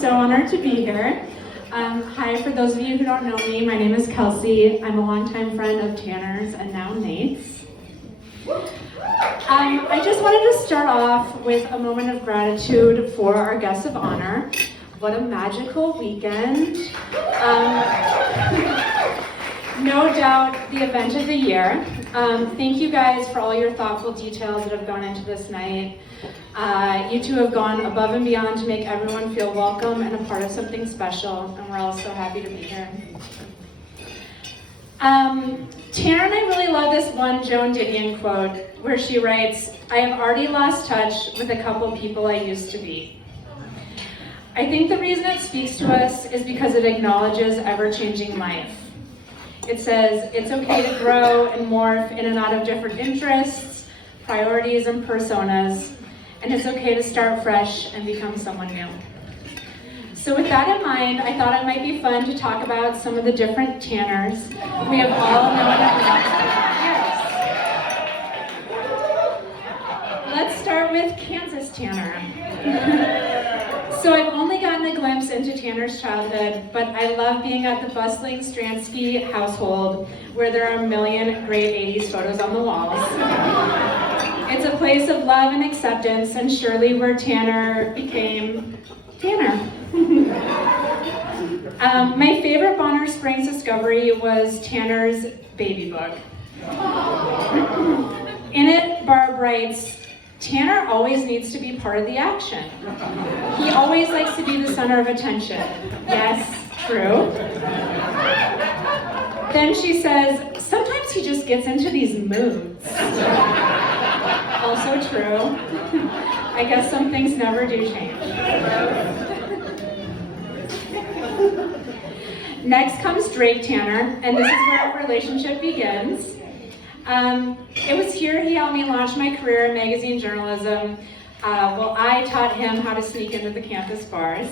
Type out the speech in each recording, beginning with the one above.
so honored to be here. Hi, for those of you who don't know me, my name is Kelsey. I'm a longtime friend of Tanner's and now Nate's. I just wanted to start off with a moment of gratitude for our guests of honor. What a magical weekend. No doubt the event of the year. Thank you guys for all your thoughtful details that have gone into this night. You two have gone above and beyond to make everyone feel welcome and a part of something special, and we're all so happy to be here. Tanner and I really love this one Joan Didion quote where she writes, "I have already lost touch with a couple people I used to be." I think the reason it speaks to us is because it acknowledges ever-changing life. It says it's okay to grow and morph in and out of different interests, priorities, and personas, and it's okay to start fresh and become someone new. So with that in mind, I thought it might be fun to talk about some of the different Tanners we have all known and loved for years. Let's start with Kansas Tanner. So I've only gotten a glimpse into Tanner's childhood, but I love being at the bustling Stransky household where there are a million great 80s photos on the walls. It's a place of love and acceptance, and surely where Tanner became Tanner. My favorite Bonner Springs discovery was Tanner's baby book. In it, Barb writes, "Tanner always needs to be part of the action. He always likes to be the center of attention." Yes, true. Then she says, "Sometimes he just gets into these moods." Also true. I guess some things never do change. Next comes Drake Tanner, and this is where our relationship begins. It was here he helped me launch my career in magazine journalism, while I taught him how to sneak into the campus bars.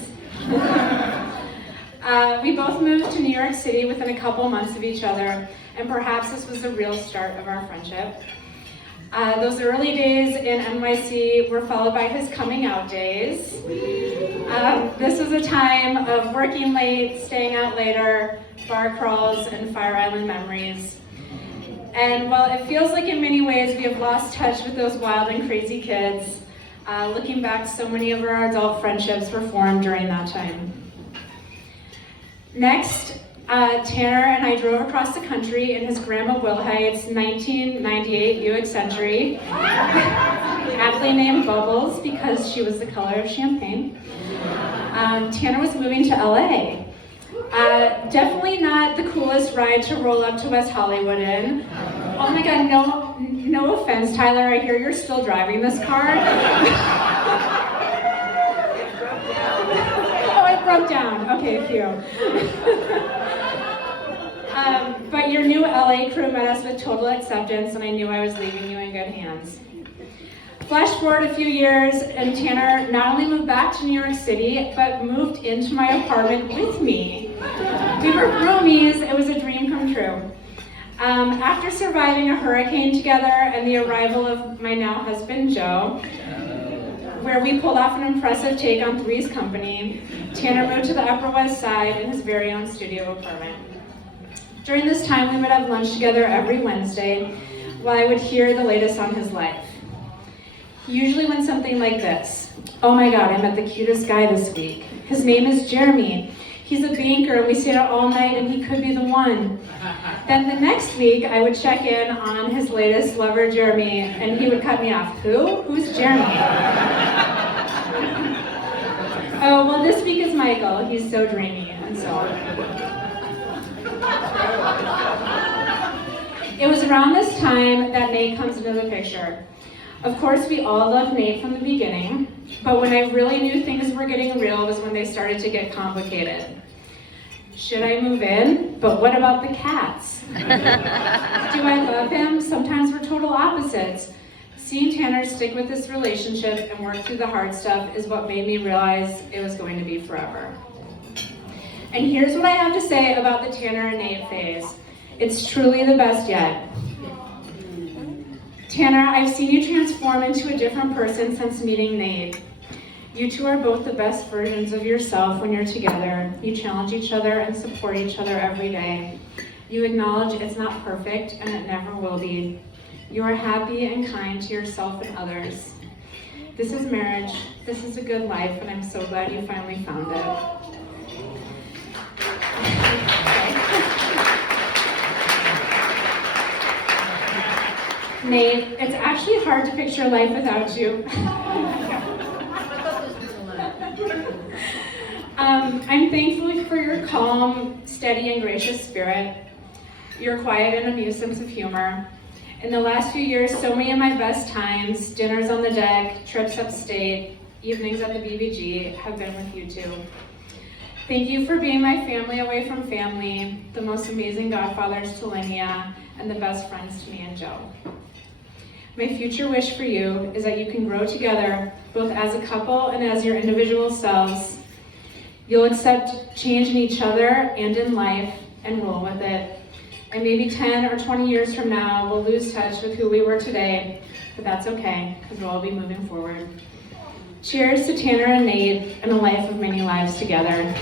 We both moved to New York City within a couple months of each other, and perhaps this was the real start of our friendship. Those early days in NYC were followed by his coming out days. This was a time of working late, staying out later, bar crawls, and Fire Island memories. And while it feels like in many ways we have lost touch with those wild and crazy kids, looking back, so many of our adult friendships were formed during that time. Next, Tanner and I drove across the country in his Grandma Wilhite's 1998 Buick Century, aptly named Bubbles because she was the color of champagne. Tanner was moving to LA. Definitely not the coolest ride to roll up to West Hollywood in. Oh my God, no offense, Tyler, I hear you're still driving this car. Oh, it broke down. Okay, phew. But your new LA crew met us with total acceptance, and I knew I was leaving you in good hands. Flash forward a few years, and Tanner not only moved back to New York City, but moved into my apartment with me. We were roomies. It was a dream come true. After surviving a hurricane together and the arrival of my now husband, Joe, where we pulled off an impressive take on Three's Company, Tanner moved to the Upper West Side in his very own studio apartment. During this time, we would have lunch together every Wednesday while I would hear the latest on his life. He usually went something like this: "Oh my God, I met the cutest guy this week. His name is Jeremy. He's a banker, and we stayed out all night, and he could be the one." Then the next week, I would check in on his latest lover, Jeremy, and he would cut me off. "Who? Who's Jeremy?" "Oh, well, this week is Michael. He's so dreamy," and so on. It was around this time that Nate comes into the picture. Of course, we all loved Nate from the beginning, but when I really knew things were getting real was when they started to get complicated. Should I move in? But what about the cats? Do I love him? Sometimes we're total opposites. Seeing Tanner stick with this relationship and work through the hard stuff is what made me realize it was going to be forever. And here's what I have to say about the Tanner and Nate phase. It's truly the best yet. Tanner, I've seen you transform into a different person since meeting Nate. You two are both the best versions of yourself when you're together. You challenge each other and support each other every day. You acknowledge it's not perfect and it never will be. You are happy and kind to yourself and others. This is marriage. This is a good life, and I'm so glad you finally found it. Nate, it's actually hard to picture life without you. I'm thankful for your calm, steady, and gracious spirit, your quiet and amused sense of humor. In the last few years, so many of my best times, dinners on the deck, trips upstate, evenings at the BBG, have been with you two. Thank you for being my family away from family, the most amazing godfathers to Linnea, and the best friends to me and Joe. My future wish for you is that you can grow together, both as a couple and as your individual selves. You'll accept change in each other and in life and roll with it. And maybe 10 or 20 years from now, we'll lose touch with who we were today, but that's okay, because we'll all be moving forward. Cheers to Tanner and Nate and a life of many lives together.